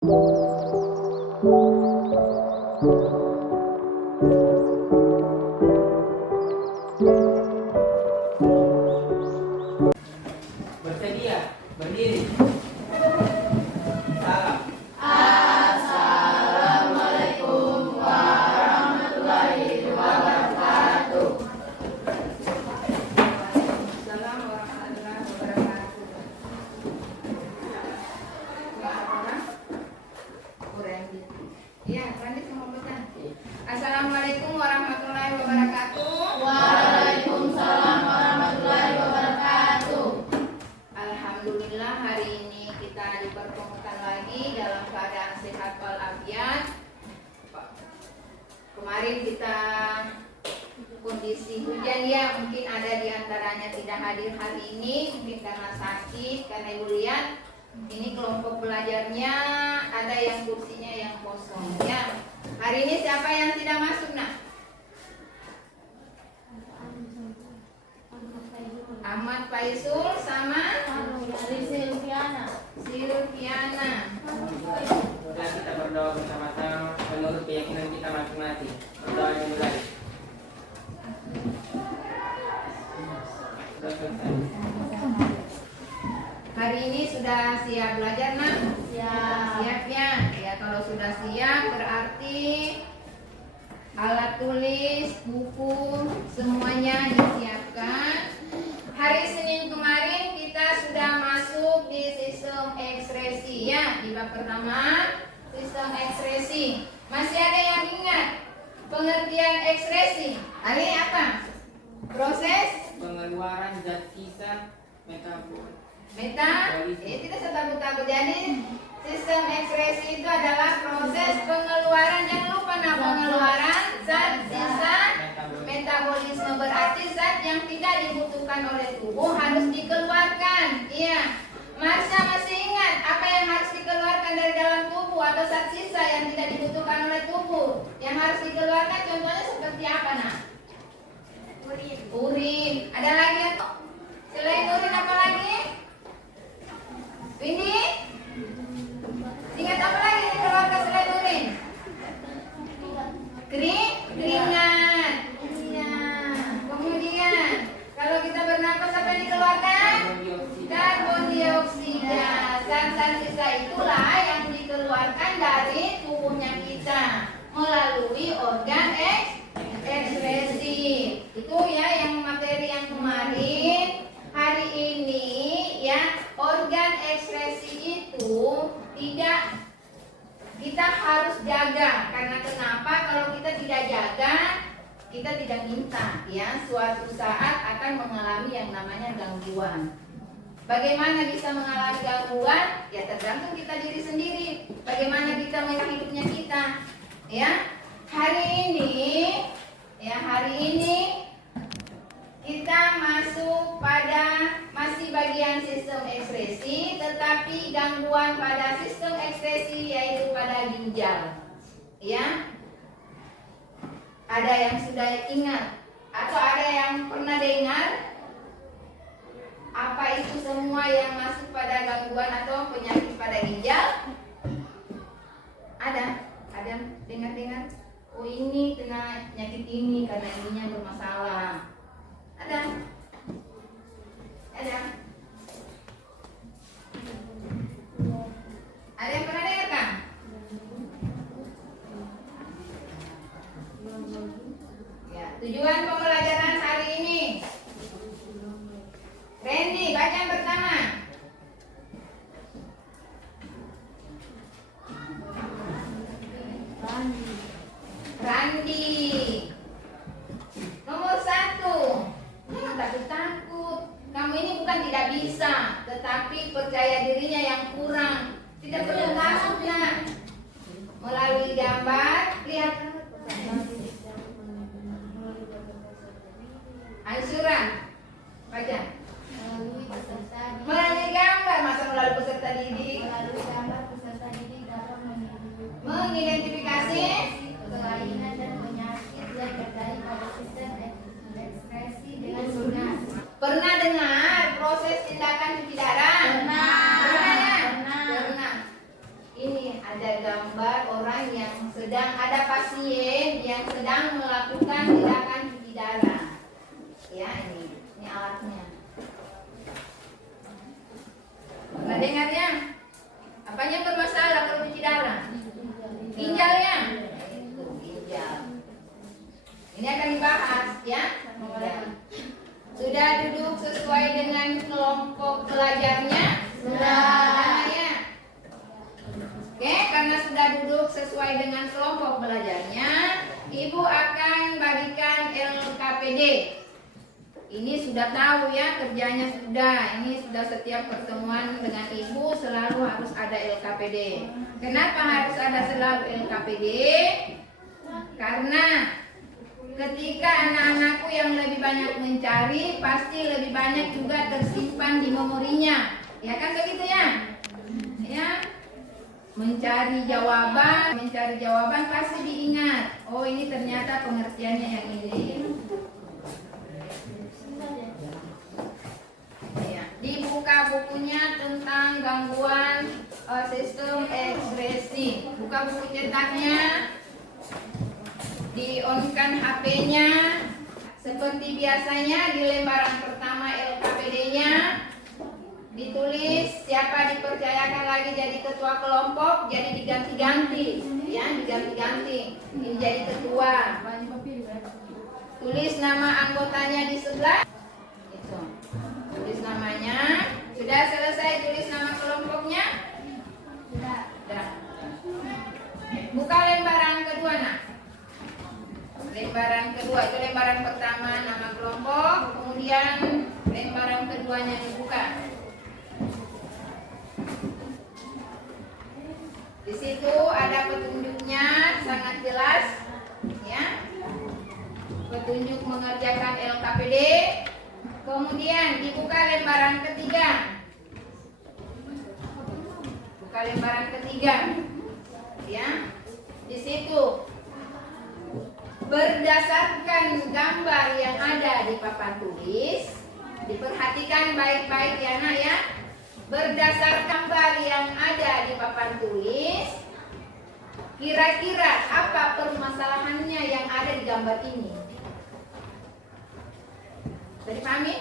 Bersedia, berdiri. Salam. Assalamualaikum warahmatullahi wabarakatuh. Assalamualaikum warahmatullahi wabarakatuh. Iya, Randy sama baca. Assalamualaikum warahmatullahi wabarakatuh. Waalaikumsalam warahmatullahi wabarakatuh. Alhamdulillah hari ini kita dipertemukan lagi dalam keadaan sehat walafiat. Kemarin kita kondisi hujan ya, mungkin ada di antaranya tidak hadir hari ini, mungkin karena sakit, karena ibu lihat ini kelompok belajarnya ada yang kursinya yang kosong ya. Hari ini siapa yang tidak masuk nak? Ahmad Faisul sama Silviana. Silviana. Sudah kita berdoa bersama-sama menurut keyakinan kita masing-masing. Berdoa dimulai. Sudah selesai. Hari ini sudah siap belajar nak? Siap ya. Ya kalau sudah siap berarti alat tulis, buku semuanya disiapkan. Hari Senin kemarin kita sudah masuk di sistem ekspresi ya, di bab pertama sistem ekspresi. Masih ada yang ingat pengertian ekspresi? Hari ini apa? Proses Pengeluaran zat sisa metabolisme. tidak usah takut-takut. Jadi sistem ekspresi itu adalah proses pengeluaran, jangan lupa nah, pengeluaran zat sisa metabolisme, berarti zat yang tidak dibutuhkan oleh tubuh harus dikeluarkan. Iya, Marsha masih ingat apa yang harus dikeluarkan dari dalam tubuh atau zat sisa yang tidak dibutuhkan oleh tubuh yang harus dikeluarkan, contohnya seperti apa nah? Urin. Ada lagi atau selain urin apa lagi? Windy? Ingat apa lagi yang dikeluarkan selain urin? Keringat. Iya. Kemudian kalau kita bernapas apa yang dikeluarkan? Karbon dioksida. Zat-zat sisa itulah yang dikeluarkan dari tubuhnya kita melalui organ ekspresi. Itu ya yang materi yang kemarin. Hari ini ya, organ ekspresi itu tidak kita harus jaga. Karena kenapa? Kalau kita tidak jaga, kita tidak minta ya, suatu saat akan mengalami yang namanya gangguan. Bagaimana bisa mengalami gangguan? Ya tergantung kita diri sendiri. Bagaimana kita menjalani hidupnya kita. Ya, hari ini kita masuk pada masih bagian sistem ekspresi, tetapi gangguan pada sistem ekspresi yaitu pada ginjal. Ya, ada yang sudah ingat atau ada yang pernah dengar apa itu semua yang masuk pada gangguan atau penyakit pada ginjal? Ada dengar? Oh ini kena penyakit ini karena ininya bermasalah. Ada? Ada yang pernah dengar kan? Ya, tujuan pembelajaran hari ini. Randy, baca yang pertama. Randi. Nomor 1. Jangan takut-takut. Kamu ini bukan tidak bisa, tetapi percaya dirinya yang kurang. Tidak perlu takut nak. Melalui gambar, lihat ansuran. Baca. Melalui gambar, masa melalui peserta didik. Peserta didik dapat Mengidentifikasi kelainan dan penyakit ada gambar orang yang sedang ada pasien yang sedang melakukan tindakan cuci darah. Ya, ini alatnya. Pernah dengar ya? Apanya bermasalah kalau cuci darah? Ginjalnya. Itu ginjal. Ini akan dibahas ya. Sudah duduk sesuai dengan kelompok belajarnya? Sudah ya. Oke, karena sudah duduk sesuai dengan kelompok belajarnya, Ibu akan bagikan LKPD. Ini sudah tahu ya, kerjanya sudah. Ini sudah setiap pertemuan dengan Ibu selalu harus ada LKPD. Kenapa harus ada selalu LKPD? Karena ketika anak-anakku yang lebih banyak mencari, pasti lebih banyak juga tersimpan di memorinya. Ya kan begitu ya? Ya. Mencari jawaban pasti diingat. Oh, ini ternyata pengertiannya yang ini. Ya. Dibuka bukunya tentang gangguan sistem ekspresi. Buka buku cetaknya. Di-on-kan HP-nya. Seperti biasanya di lembaran pertama LKPD-nya ditulis siapa dipercayakan lagi jadi ketua kelompok, jadi diganti-ganti, ya diganti-ganti. Ini jadi ketua. Tulis nama anggotanya di sebelah. Itu. Tulis namanya. Sudah selesai tulis nama kelompoknya? Sudah. Buka lembaran kedua nak. Lembaran kedua itu lembaran pertama nama kelompok, kemudian lembaran keduanya dibuka. Di situ ada petunjuknya sangat jelas, ya. Petunjuk mengerjakan LKPD. Kemudian dibuka lembaran ketiga. Buka lembaran ketiga, ya. Di situ berdasarkan gambar yang ada di papan tulis, diperhatikan baik-baik ya nak ya. Berdasarkan gambar yang ada di papan tulis, kira-kira apa permasalahannya yang ada di gambar ini? Bisa dipahami?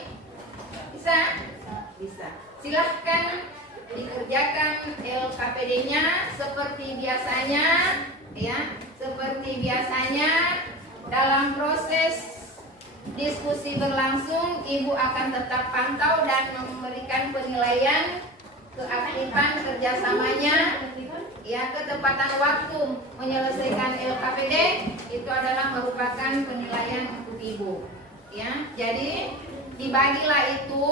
Bisa? Bisa. Silahkan dikerjakan LKPD-nya seperti biasanya, ya. Seperti biasanya dalam proses diskusi berlangsung, Ibu akan tetap pantau dan memberikan penilaian keaktifan kerjasamanya, ya, ketepatan waktu menyelesaikan LKPD itu adalah merupakan penilaian untuk Ibu, ya. Jadi dibagilah itu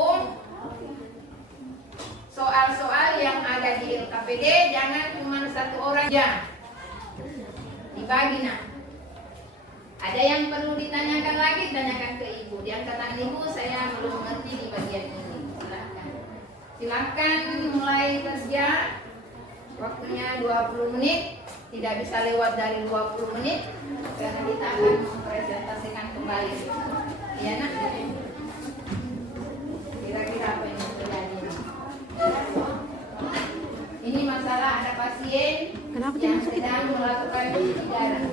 soal-soal yang ada di LKPD, jangan cuma satu orang aja. Dibagi nak. Ada yang perlu ditanyakan lagi, tanyakan ke Ibu. Di angkatan Ibu saya belum mengerti di bagian ini. Silahkan mulai kerja. Waktunya 20 menit. Tidak bisa lewat dari 20 menit karena kita akan mempresentasikan kembali. Iya nak? Kira-kira apa yang terjadi? Ini masalah ada pasien yang sedang melakukan cuci darah.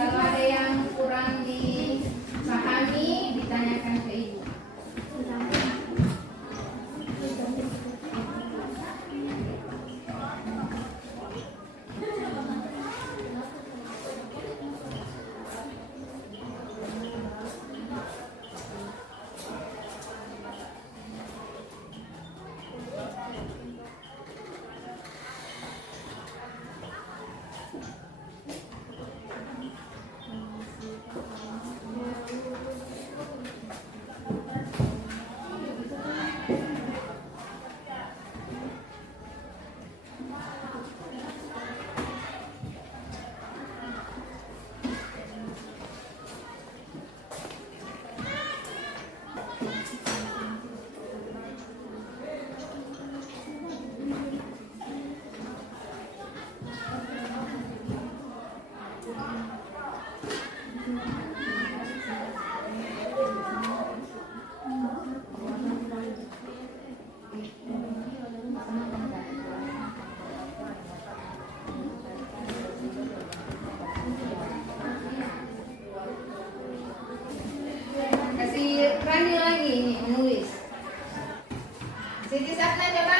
Kalau ada yang kurang dipahami, ditanyakan ke Ibu. Berani lagi ini menulis. Siti Sapna coba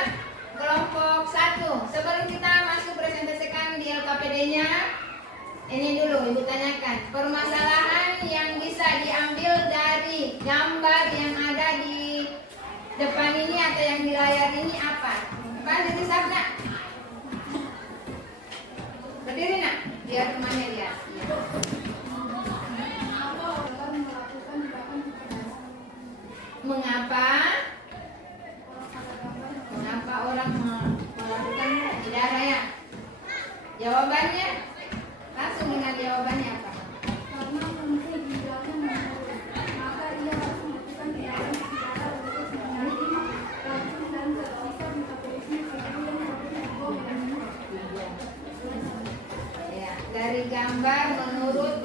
kelompok 1. Sebelum kita masuk presentasikan di LKPD-nya, ini dulu Ibu tanyakan. Permasalahan yang bisa diambil dari gambar yang ada di depan ini atau yang di layar ini apa? Apa Siti Sapna? Berdiri nak, biar temannya lihat. Mengapa? Mengapa orang melakukan idara ya? Jawabannya langsung dengan jawabannya apa? Karena fungsi ginjalnya menurun, maka ia harus melakukan tindakan secara untuk menghindari racun dan tersisa metabolisme tubuh yang harus dibuang dengan Ya, dari gambar menurut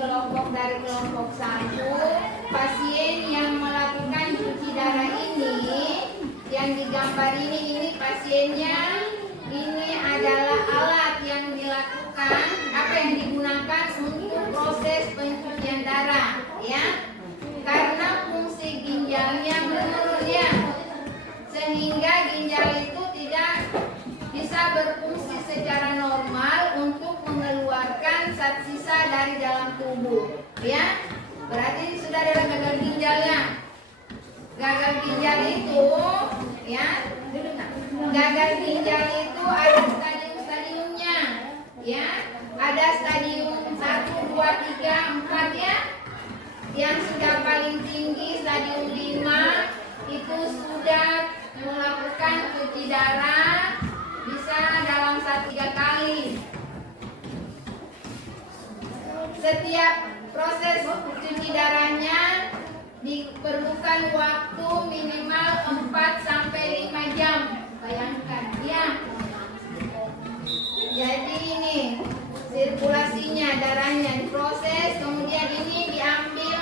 dari kelompok 1, pasien yang melakukan cuci darah ini, yang digambar ini pasiennya, ini adalah alat yang dilakukan, apa yang digunakan untuk proses pencucian darah, ya, karena fungsi ginjalnya menurun ya, sehingga ginjal itu tidak bisa berfungsi secara normal untuk mengeluarkan zat sisa dari dalam tubuh, ya. Berarti sudah ada gagal ginjal ya. Gagal ginjal itu, ya, gagal ginjal itu ada stadium-stadiumnya, ya. Ada stadium 1, 2, 3, 4 ya. Yang sudah paling tinggi stadium 5 itu sudah melakukan cuci darah bisa dalam 3 kali. Setiap proses cuci darahnya diperlukan waktu minimal 4-5 jam. Bayangkan ya. Jadi ini sirkulasinya, darahnya diproses, kemudian ini diambil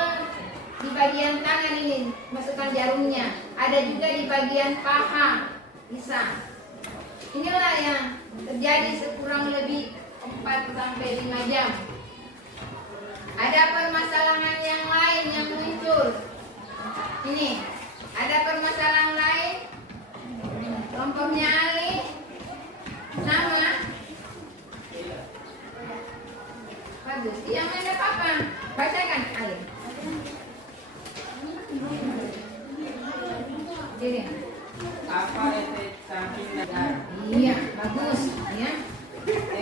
di bagian tangan ini, masukkan jarumnya. Ada juga di bagian paha, bisa. Inilah yang terjadi sekurang lebih 4-5 jam. Ada permasalahan yang lain yang muncul. Ini, ada permasalahan lain. Kelompoknya Ali, nama. Bagus. Yang mana papa? Bacakan Ali. Jadi, Apa efek samping darah? iya, bagus. Ya.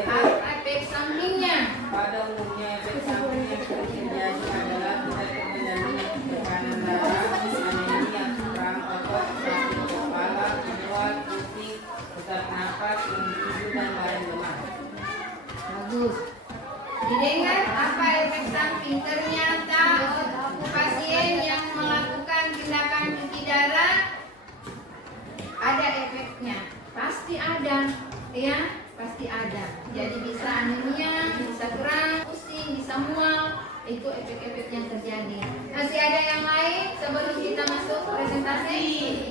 Apa efek sampingnya? Pada umumnya efek samping yang sering terjadi adalah tidak terkendalinya tekanan darah, anemia, kurang otot, sakit kepala, mual, pusing, sesak napas, individu dan badan lemah. Bagus. Didengar apa efek samping? Ternyata pasien yang melakukan tindakan cuci darah ada efeknya. Pasti ada, ya, pasti ada. Jadi bisa anemia, bisa kurang, pusing, bisa mual. Itu efek-efek yang terjadi. Masih ada yang lain sebelum kita masuk presentasi?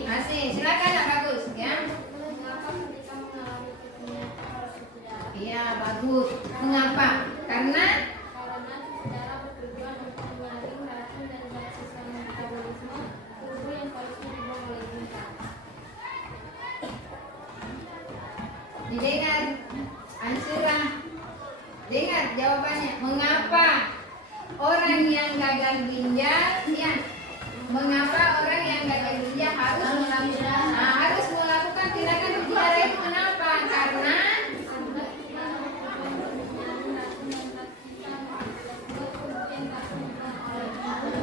Masih. Silakan, Kak, bagus, ya. mengapa ketika mengalami kekinian harus cuci darah? Iya, bagus. Mengapa? Karena Karena cuci darah bertujuan untuk menyaring racun dan zat sisa metabolisme tubuh yang seharusnya dibuang oleh ginjal. didengar, Ansura. Dengar jawabannya. Mengapa orang yang gagal ginjal, ya? Mengapa orang yang gagal ginjal harus melakukan tindakan cuci darah itu? Kenapa? Karena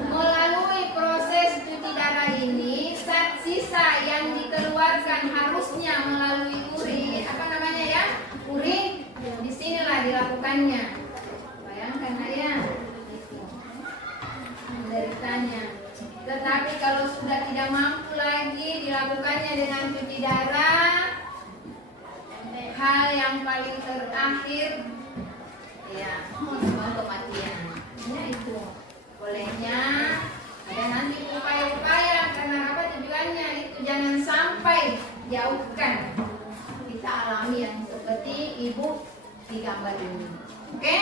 melalui proses cuci darah ini, zat sisa yang dikeluarkan harusnya melalui urin, apa namanya ya? Urin, disinilah dilakukannya. Bayangkan ya, itu menderitanya. Tetapi kalau sudah tidak mampu lagi dilakukannya dengan cuci darah, hal yang paling terakhir, ya, kematian. Ya itu. Bolehnya ada nanti upaya-upaya, karena apa tujuannya itu jangan sampai jauhkan kita alami yang seperti ibu di gambar ini. Oke,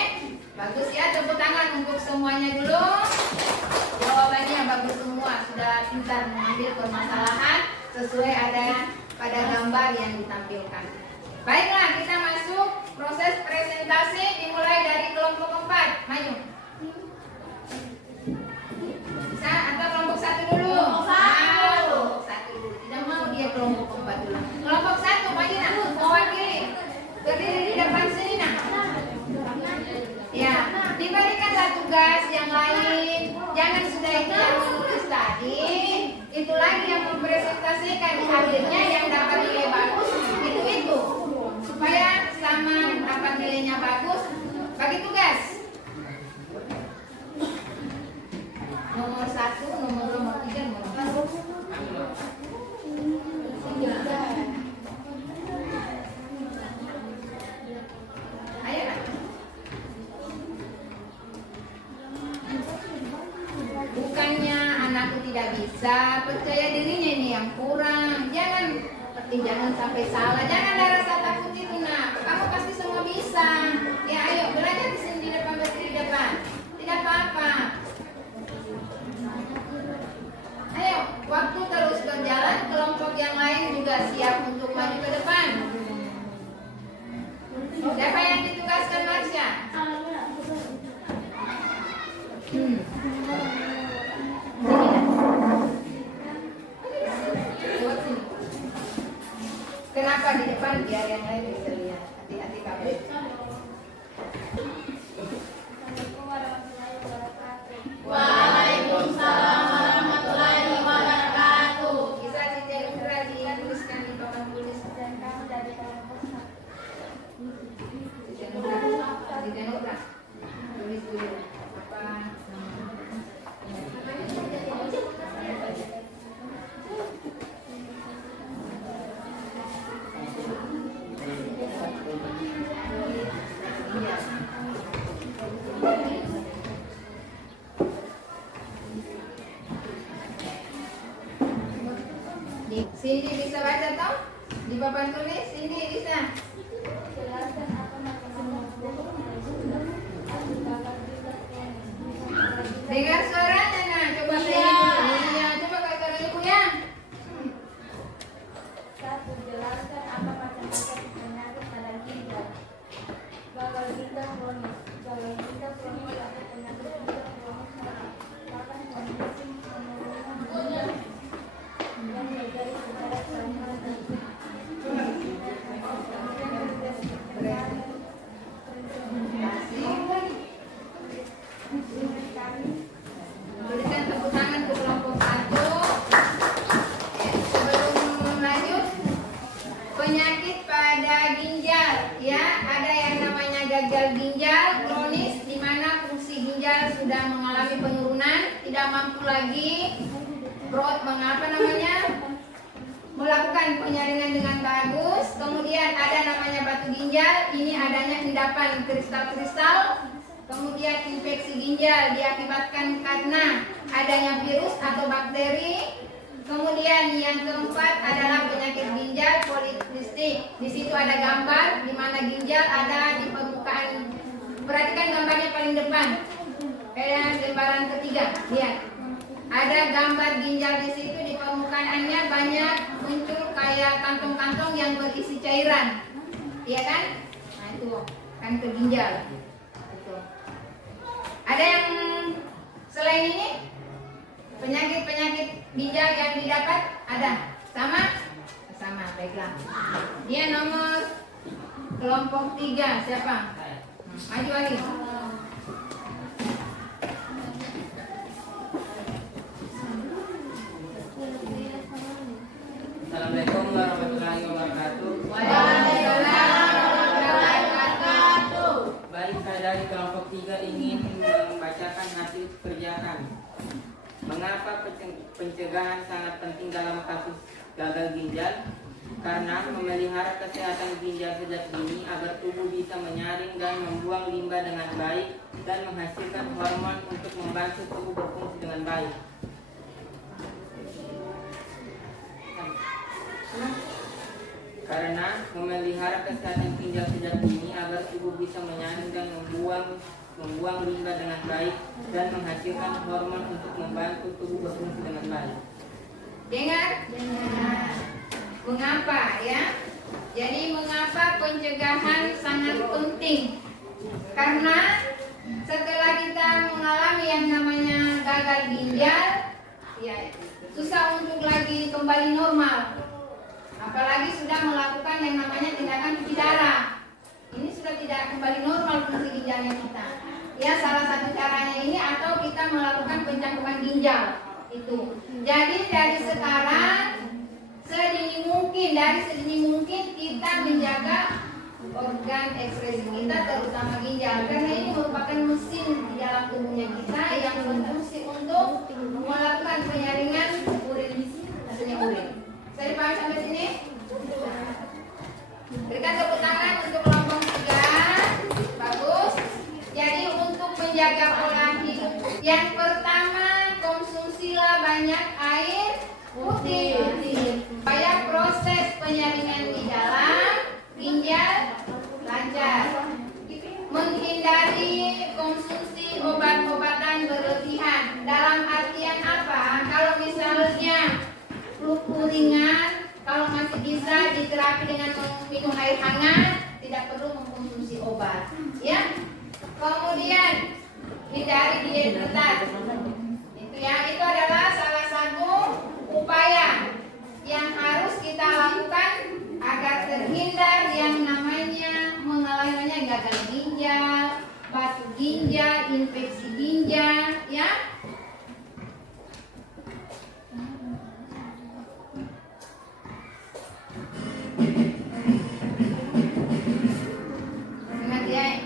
bagus ya, tepuk tangan untuk semuanya dulu. Jawabannya bagus semua, sudah pintar mengambil permasalahan sesuai ada pada gambar yang ditampilkan. Baiklah, kita masuk proses presentasi dimulai dari kelompok 4. Maju. Bisa atau kelompok 1 dulu? Kelompok 1 dulu. Tidak mau dia kelompok 4 dulu. Kelompok 1, maju nak. Mewakili. Berdiri di depan sini nak. Ya, diberikanlah tugas yang lain. Jangan sudah itu yang menulis tadi. Itu lagi yang mempresentasikan akhirnya yang dapat nilai bagus itu. Supaya sama dapat nilainya bagus, bagi tugas. Nomor 1, nomor 3, nomor 4. Ayo nak. Bukannya anakku tidak bisa, percaya dirinya ini yang kurang. Jangan sampai salah, jangan ada rasa takut itu nak. Kamu pasti semua bisa. Ya ayo belajar di sini di depan, berdiri di depan. Tidak apa-apa. Ayo, waktu terus berjalan, kelompok yang lain juga siap untuk maju ke depan. Siapa yang ditugaskan Marsha? Kenapa di depan biar yang lain bisa lihat. Hati-hati kamu. Waalaikumsalam warahmatullahi wabarakatuh. Bisa dituliskan di papan tulis. Dan kamu dari kelompok 1. Tulis dulu. Apa Cindy bisa baca toh? Di papan tulis Cindy bisa. Jelaskan apa makna Dengar suaranya nah, coba saya dulu. Iya, coba kak suara ibu ya. 1. Jelaskan apa macam-macam penyakit pada ginjal. Gagal ginjal kronis. Gagal ginjal kronis atau penyakit ginjal kronis merupakan kondisi penurunan ginjal yang terjadi secara selama Berikan tepuk tangan ke kelompok 1. Sebelum lanjut, penyakit pada ginjal ya, ada yang namanya gagal ginjal kronis di mana fungsi ginjal sudah mengalami penurunan, tidak mampu lagi melakukan penyaringan dengan bagus. Kemudian ada namanya batu ginjal, ini adanya endapan kristal-kristal. Kemudian infeksi ginjal diakibatkan karena adanya virus atau bakteri. Kemudian yang keempat adalah penyakit ginjal polikistik. Di situ ada gambar di mana ginjal ada di permukaan. Perhatikan gambarnya paling depan. Lembaran ketiga, lihat. Ada gambar ginjal di situ, di permukaannya banyak muncul kayak kantong-kantong yang berisi cairan, iya kan? Nah itu kan ke ginjal. Itu. Ada yang selain ini penyakit-penyakit ginjal yang didapat ada? Sama? Sama, baiklah. Dia nomor kelompok 3 siapa? Maju lagi. Assalamualaikum warahmatullahi wabarakatuh. Waalaikumsalam warahmatullahi wabarakatuh. Baik, saya dari kelompok 3 ingin membacakan hasil kerja kami. Mengapa pencegahan sangat penting dalam kasus gagal ginjal? Karena memelihara kesehatan ginjal sejak dini agar tubuh bisa menyaring dan membuang limbah dengan baik dan menghasilkan hormon untuk membantu tubuh berfungsi dengan baik. Karena memelihara kesehatan ginjal sejak dini agar tubuh bisa menyaring dan membuang limbah dengan baik dan menghasilkan hormon untuk membantu tubuh berfungsi dengan baik. Dengar? Mengapa ya? Jadi mengapa pencegahan sangat penting? Karena setelah kita mengalami yang namanya gagal ginjal, ya susah untuk lagi kembali normal. Apalagi sudah melakukan yang namanya tindakan cuci darah. Ini sudah tidak kembali normal fungsi ginjalnya kita. Ya, salah satu caranya ini atau kita melakukan pencangkupan ginjal itu. Jadi dari sekarang dari sedini mungkin kita menjaga organ ekskresi kita, terutama ginjal, karena ini merupakan mesin di dalam tubuhnya kita yang berfungsi untuk melakukan penyaringan urin, hasilnya urin. Saya dipahami sampai sini? Berikan tepuk tangan untuk kelompok 3. Bagus. Jadi untuk menjaga pola hidup, yang pertama konsumsilah banyak air putih supaya proses penyaringan di dalam ginjal lancar. Menghindari konsumsi obat-obatan berlebihan. Dalam artian apa? Kalau misalnya flu ringan, kalau masih bisa diterapi dengan minum air hangat, tidak perlu mengkonsumsi obat. Ya. Kemudian hindari diet berat. Itu ya, itu adalah salah satu upaya yang harus kita lakukan agar terhindar yang namanya mengalami gagal ginjal, batu ginjal, infeksi ginjal, ya.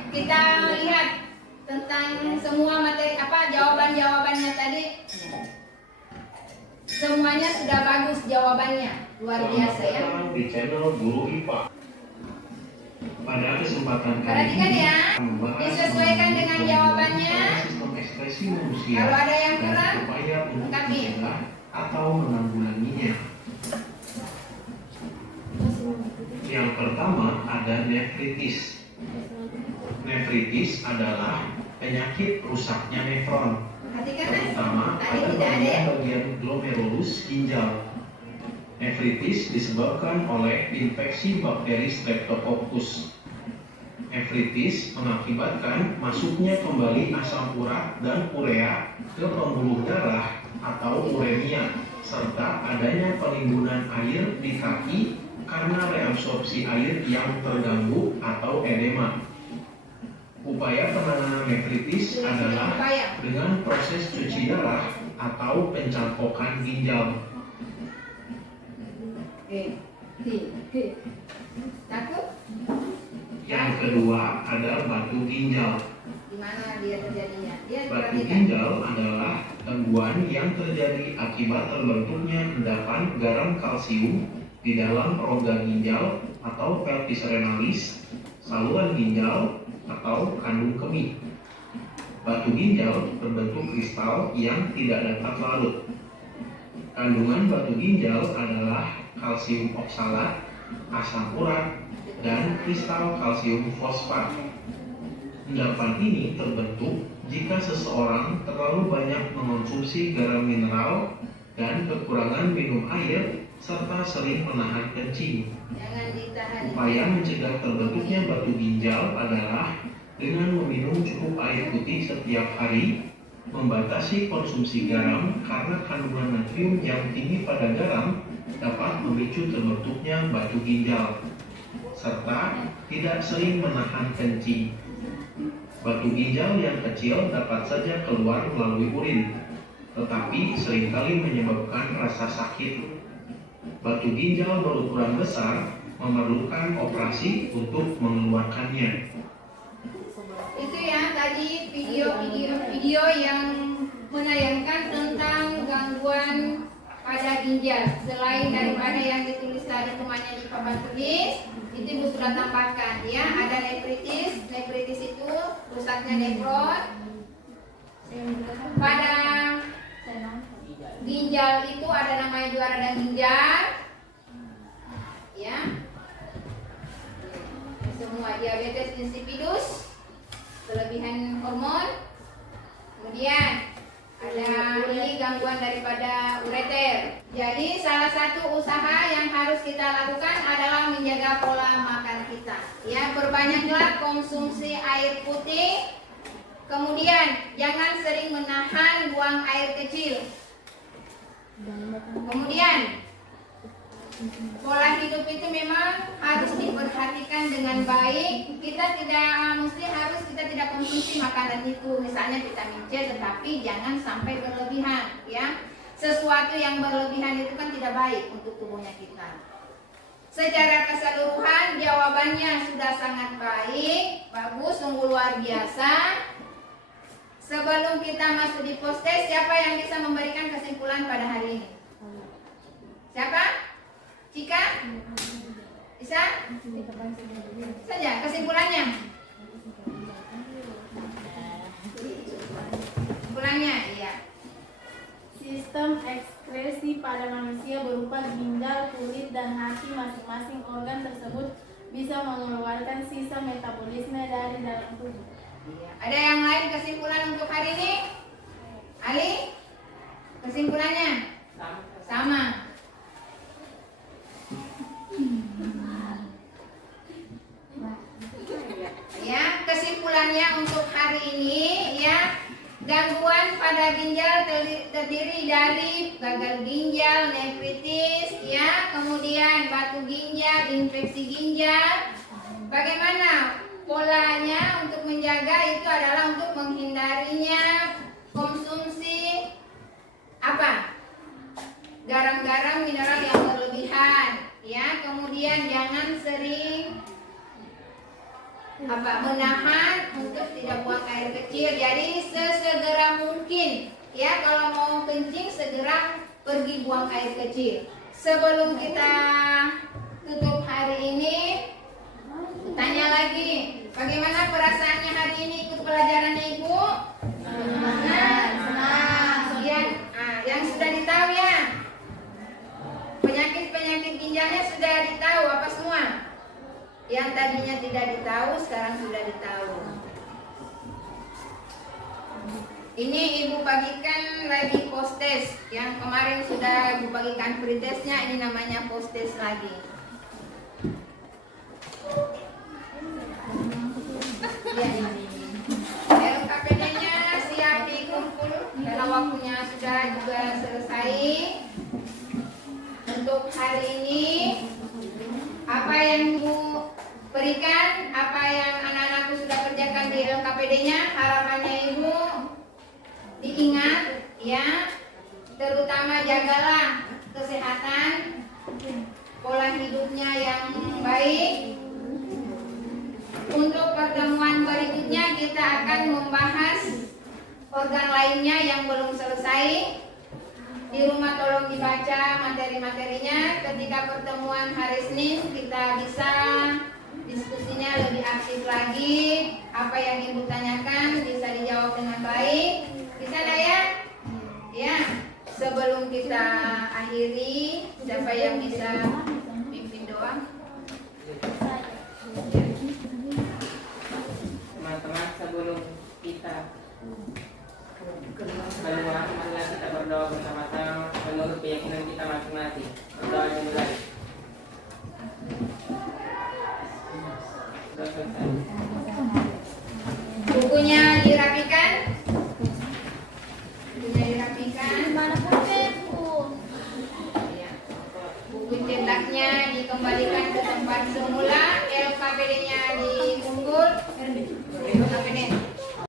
Kita lihat tentang semua materi jawaban-jawabannya tadi. Semuanya sudah bagus jawabannya, luar biasa ya. Di channel Guru IPA. Pada kesempatan kali Perhatikan ini ya, membahas disesuaikan dengan jawabannya. sistem ekspresi manusia Kalau ada yang dan kurang, upaya untuk lengkapi. mencegah atau menanggulanginya. Yang pertama ada nefritis. Nefritis adalah penyakit rusaknya nefron, Perhatikan terutama tadi pada tidak ada ya. bagian glomerulus ginjal. Nefritis disebabkan oleh infeksi bakteri Streptococcus. Nefritis mengakibatkan masuknya kembali asam urat dan urea ke pembuluh darah atau uremia, serta adanya penimbunan air di kaki karena reabsorpsi air yang terganggu atau edema. Upaya penanganan nefritis adalah dengan proses cuci darah atau pencangkokan ginjal. Takut? Yang kedua ada batu ginjal. Di mana dia terjadinya? Dia Batu perhatikan. ginjal adalah gangguan yang terjadi akibat terbentuknya endapan garam kalsium di dalam rongga ginjal atau pelvis renalis, saluran ginjal atau kandung kemih. Batu ginjal berbentuk kristal yang tidak dapat larut. Kandungan batu ginjal adalah kalsium oksalat, asam urat, dan kristal kalsium fosfat. Endapan ini terbentuk jika seseorang terlalu banyak mengonsumsi garam mineral dan kekurangan minum air serta sering menahan kencing. Jangan ditahan. Upaya mencegah terbentuknya batu ginjal adalah dengan meminum cukup air putih setiap hari, membatasi konsumsi garam karena kandungan natrium yang tinggi pada garam dapat memicu terbentuknya batu ginjal, serta tidak sering menahan kencing. Batu ginjal yang kecil dapat saja keluar melalui urin, tetapi seringkali menyebabkan rasa sakit. Batu ginjal berukuran besar memerlukan operasi untuk mengeluarkannya. Itu ya tadi video yang menayangkan tentang gangguan pada ginjal. Selain daripada yang ditulis tadi temannya di papan tulis, itu Ibu sudah tambahkan ya, ada nefritis. Nefritis itu rusaknya nefron. Pada ginjal itu ada namanya juga radang ginjal. Ya. Semua diabetes insipidus, kelebihan hormon. Kemudian ada ini gangguan daripada ureter. Jadi salah satu usaha yang harus kita lakukan adalah menjaga pola makan kita. Ya, perbanyaklah konsumsi air putih. Kemudian jangan sering menahan buang air kecil. Kemudian pola hidup itu memang harus diperhatikan dengan baik. Kita tidak konsumsi makanan itu, misalnya vitamin C, tetapi jangan sampai berlebihan, ya. Sesuatu yang berlebihan itu kan tidak baik untuk tubuhnya kita. Secara keseluruhan jawabannya sudah sangat baik, bagus, sungguh luar biasa. Sebelum kita masuk di post-test, siapa yang bisa memberikan kesimpulan pada hari ini? Siapa? Cika? Bisa? Saja kesimpulannya. Kesimpulannya, iya. Sistem ekskresi pada manusia berupa ginjal, kulit, dan hati. Masing-masing organ tersebut bisa mengeluarkan sisa metabolisme dari dalam tubuh. Iya. Ada yang lain kesimpulan untuk hari ini? Ali? Kesimpulannya? Sama. Ya, kesimpulannya untuk hari ini, ya, gangguan pada ginjal terdiri dari gagal ginjal, nefritis, ya, kemudian batu ginjal, infeksi ginjal. Bagaimana polanya untuk menjaga itu adalah untuk menghindarinya konsumsi apa? Garam-garam mineral yang berlebihan, ya. Kemudian jangan sering menahan untuk tidak buang air kecil. Jadi sesegera mungkin, ya, kalau mau kencing segera pergi buang air kecil. Sebelum kita tutup hari ini, tanya lagi, bagaimana perasaannya hari ini ikut pelajarannya Ibu? Senang. Yang sudah ditahu, ya, penyakit ginjalnya sudah ditahu apa semua? Yang tadinya tidak ditahu, sekarang sudah ditahu. Ini Ibu bagikan lagi post test. Yang kemarin sudah Ibu bagikan pre testnya, ini namanya post test lagi. Ya, LKPD-nya siap dikumpul karena waktunya sudah juga selesai. Untuk hari ini, apa yang Ibu berikan, apa yang anak-anakku sudah kerjakan di LKPD-nya, harapannya Ibu diingat, ya, terutama jagalah kesehatan, pola hidupnya yang baik. Untuk pertemuan berikutnya kita akan membahas organ lainnya yang belum selesai. Di rumah tolong dibaca materi-materinya. Ketika pertemuan hari Senin kita bisa diskusinya lebih aktif lagi. Apa yang Ibu tanyakan bisa dijawab dengan baik. Bisa dah, ya? Ya. Sebelum kita akhiri, siapa yang bisa pimpin doa? Teman-teman, sebelum kita keluar, marilah kita berdoa bersama-sama menurut keyakinan kita masing-masing. Berdoa dimulai. Sudah selesai. Bukunya dirapikan. Bukunya dirapikan. Mana pulpenku? Ya. Buku cetaknya dikembalikan ke tempat semula. LKPD-nya di